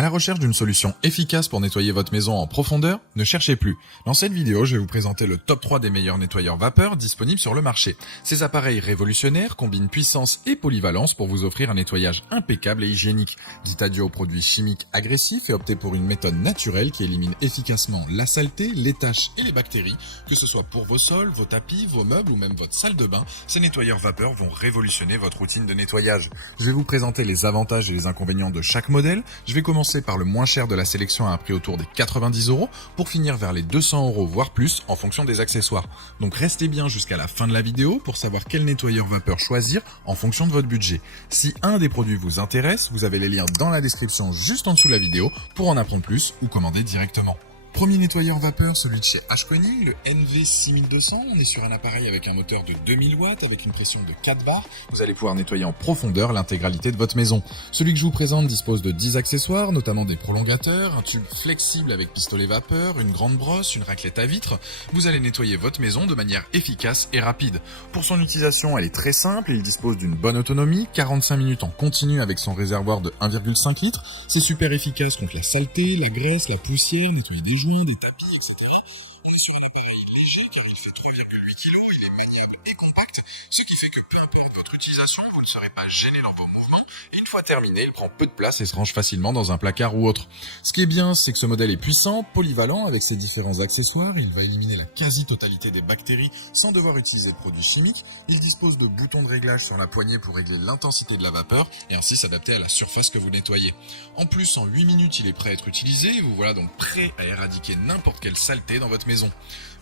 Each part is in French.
À la recherche d'une solution efficace pour nettoyer votre maison en profondeur, ne cherchez plus. Dans cette vidéo, je vais vous présenter le top 3 des meilleurs nettoyeurs vapeur disponibles sur le marché. Ces appareils révolutionnaires combinent puissance et polyvalence pour vous offrir un nettoyage impeccable et hygiénique. Dites adieu aux produits chimiques agressifs et optez pour une méthode naturelle qui élimine efficacement la saleté, les taches et les bactéries. Que ce soit pour vos sols, vos tapis, vos meubles ou même votre salle de bain, ces nettoyeurs vapeur vont révolutionner votre routine de nettoyage. Je vais vous présenter les avantages et les inconvénients de chaque modèle. Je vais commencer par le moins cher de la sélection à un prix autour des 90 € pour finir vers les 200 € voire plus en fonction des accessoires. Donc restez bien jusqu'à la fin de la vidéo pour savoir quel nettoyeur vapeur choisir en fonction de votre budget. Si un des produits vous intéresse, vous avez les liens dans la description juste en dessous de la vidéo pour en apprendre plus ou commander directement. Premier nettoyeur vapeur, celui de chez Ashkoning, le NV6200. On est sur un appareil avec un moteur de 2000 watts avec une pression de 4 bars. Vous allez pouvoir nettoyer en profondeur l'intégralité de votre maison. Celui que je vous présente dispose de 10 accessoires, notamment des prolongateurs, un tube flexible avec pistolet vapeur, une grande brosse, une raclette à vitre. Vous allez nettoyer votre maison de manière efficace et rapide. Pour son utilisation, elle est très simple et il dispose d'une bonne autonomie, 45 minutes en continu avec son réservoir de 1,5 litres. C'est super efficace contre la saleté, la graisse, la poussière, nettoyer des joints, des tapis, etc. On est sur un appareil léger car il fait 3,8 kg, il est maniable et compact, ce qui fait que peu importe votre utilisation, vous ne serez pas gêné dans vos mouvements. Et une fois terminé, il prend peu de place et se range facilement dans un placard ou autre. Ce qui est bien, c'est que ce modèle est puissant, polyvalent, avec ses différents accessoires. Il va éliminer la quasi-totalité des bactéries sans devoir utiliser de produits chimiques. Il dispose de boutons de réglage sur la poignée pour régler l'intensité de la vapeur et ainsi s'adapter à la surface que vous nettoyez. En plus, en 8 minutes, il est prêt à être utilisé et vous voilà donc prêt à éradiquer n'importe quelle saleté dans votre maison.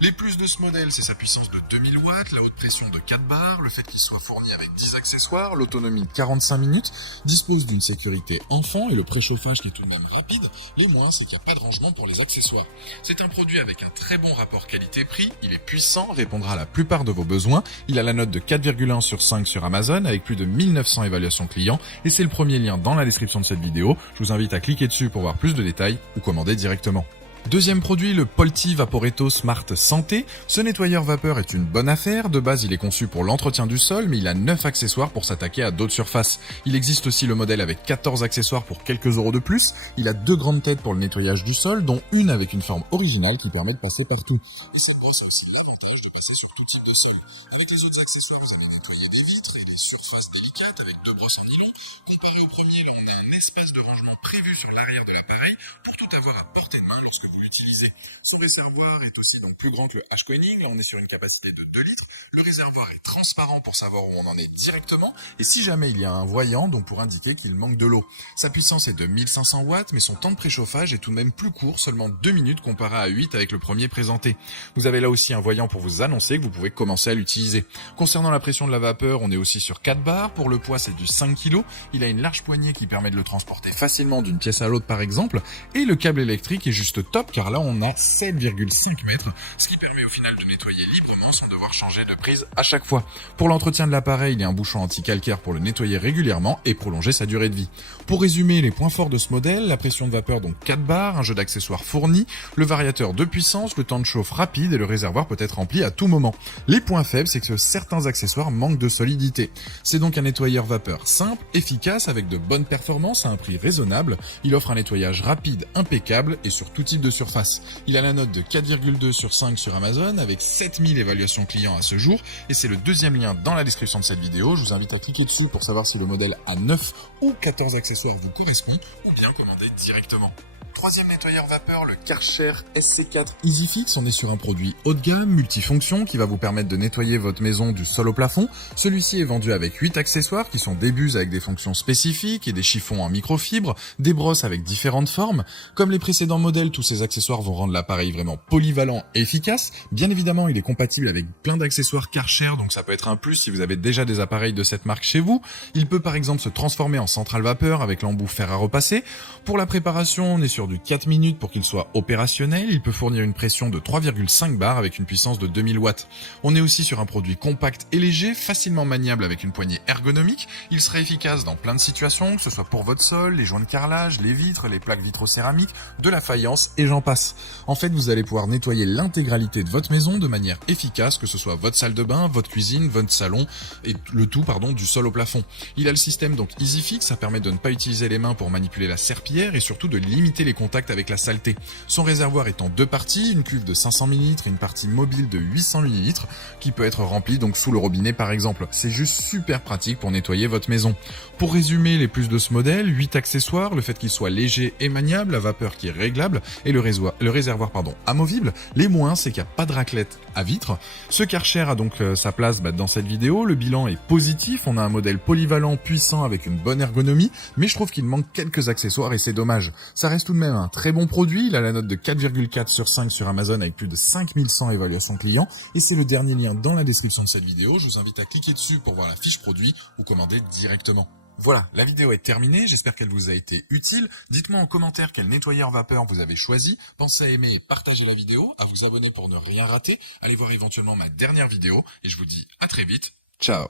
Les plus de ce modèle, c'est sa puissance de 2000 watts, la haute pression de 4 bars, le fait qu'il soit fourni avec 10 accessoires, l'autonomie de 45 minutes, dispose d'une sécurité enfant et le préchauffage qui est tout de même rapide. Les moins, c'est qu'il n'y a pas de rangement pour les accessoires. C'est un produit avec un très bon rapport qualité-prix, il est puissant, répondra à la plupart de vos besoins, il a la note de 4,1 sur 5 sur Amazon avec plus de 1900 évaluations clients et c'est le premier lien dans la description de cette vidéo. Je vous invite à cliquer dessus pour voir plus de détails ou commander directement. Deuxième produit, le Polti Vaporetto Smart Santé. Ce nettoyeur vapeur est une bonne affaire. De base, il est conçu pour l'entretien du sol, mais il a 9 accessoires pour s'attaquer à d'autres surfaces. Il existe aussi le modèle avec 14 accessoires pour quelques euros de plus. Il a 2 grandes têtes pour le nettoyage du sol, dont une avec une forme originale qui permet de passer partout. Et cette brosse a aussi l'avantage de passer sur tout type de sol. Avec les autres accessoires, vous allez nettoyer des vitres et des surfaces délicates avec 2 brosses en nylon. Comparé au premier, là, on a un espace de rangement prévu sur l'arrière de l'appareil pour tout avoir à portée de main lorsque vous l'utilisez. Son réservoir est aussi donc plus grand que le Ashkoning. Là, on est sur une capacité de 2 litres. Le réservoir est transparent pour savoir où on en est directement. Et si jamais il y a un voyant, donc pour indiquer qu'il manque de l'eau. Sa puissance est de 1500 watts, mais son temps de préchauffage est tout de même plus court, seulement 2 minutes comparé à 8 avec le premier présenté. Vous avez là aussi un voyant pour vous annoncer que vous pouvez commencer à l'utiliser. Concernant la pression de la vapeur, on est aussi sur 4 bars. Pour le poids, c'est du 5 kg. Il a une large poignée qui permet de le transporter facilement d'une pièce à l'autre par exemple. Et le câble électrique est juste top car là on a 7,5 mètres, ce qui permet au final de nettoyer librement sans devoir changer de prise à chaque fois. Pour l'entretien de l'appareil, il y a un bouchon anti-calcaire pour le nettoyer régulièrement et prolonger sa durée de vie. Pour résumer les points forts de ce modèle, la pression de vapeur donc 4 bars, un jeu d'accessoires fourni, le variateur de puissance, le temps de chauffe rapide et le réservoir peut être rempli à tout moment. Les points faibles, c'est que certains accessoires manquent de solidité. C'est donc un nettoyeur vapeur simple, efficace, avec de bonnes performances à un prix raisonnable. Il offre un nettoyage rapide, impeccable et sur tout type de surface. Il a la note de 4,2 sur 5 sur Amazon avec 7000 évaluations clients à ce jour et c'est le deuxième lien dans la description de cette vidéo. Je vous invite à cliquer dessus pour savoir si le modèle à 9 ou 14 accessoires vous correspond ou bien commander directement. Troisième nettoyeur vapeur, le Karcher SC4 EasyFix. On est sur un produit haut de gamme, multifonction, qui va vous permettre de nettoyer votre maison du sol au plafond. Celui-ci est vendu avec 8 accessoires qui sont des buses avec des fonctions spécifiques et des chiffons en microfibre, des brosses avec différentes formes. Comme les précédents modèles, tous ces accessoires vont rendre l'appareil vraiment polyvalent et efficace. Bien évidemment, il est compatible avec plein d'accessoires Karcher, donc ça peut être un plus si vous avez déjà des appareils de cette marque chez vous. Il peut par exemple se transformer en centrale vapeur avec l'embout fer à repasser. Pour la préparation, on est sur du 4 minutes pour qu'il soit opérationnel. Il peut fournir une pression de 3,5 bars avec une puissance de 2000 watts. On est aussi sur un produit compact et léger, facilement maniable avec une poignée ergonomique. Il sera efficace dans plein de situations, que ce soit pour votre sol, les joints de carrelage, les vitres, les plaques vitrocéramiques, de la faïence et j'en passe. En fait, vous allez pouvoir nettoyer l'intégralité de votre maison de manière efficace, que ce soit votre salle de bain, votre cuisine, votre salon et le tout du sol au plafond. Il a le système donc EasyFix, ça permet de ne pas utiliser les mains pour manipuler la serpillière et surtout de limiter les contacts avec la saleté. Son réservoir est en deux parties, une cuve de 500 ml et une partie mobile de 800 ml qui peut être remplie donc sous le robinet par exemple. C'est juste super pratique pour nettoyer votre maison. Pour résumer les plus de ce modèle, 8 accessoires, le fait qu'il soit léger et maniable, la vapeur qui est réglable et le réservoir amovible. Les moins, c'est qu'il n'y a pas de raclette à vitre. Ce Karcher a donc sa place dans cette vidéo. Le bilan est positif, on a un modèle polyvalent, puissant avec une bonne ergonomie, mais je trouve qu'il manque quelques accessoires et c'est dommage. Ça reste tout de même un très bon produit, il a la note de 4,4 sur 5 sur Amazon avec plus de 5100 évaluations clients et c'est le dernier lien dans la description de cette vidéo. Je vous invite à cliquer dessus pour voir la fiche produit ou commander directement. Voilà, la vidéo est terminée, j'espère qu'elle vous a été utile. Dites-moi en commentaire quel nettoyeur vapeur vous avez choisi. Pensez à aimer et partager la vidéo, à vous abonner pour ne rien rater. Allez voir éventuellement ma dernière vidéo et je vous dis à très vite. Ciao.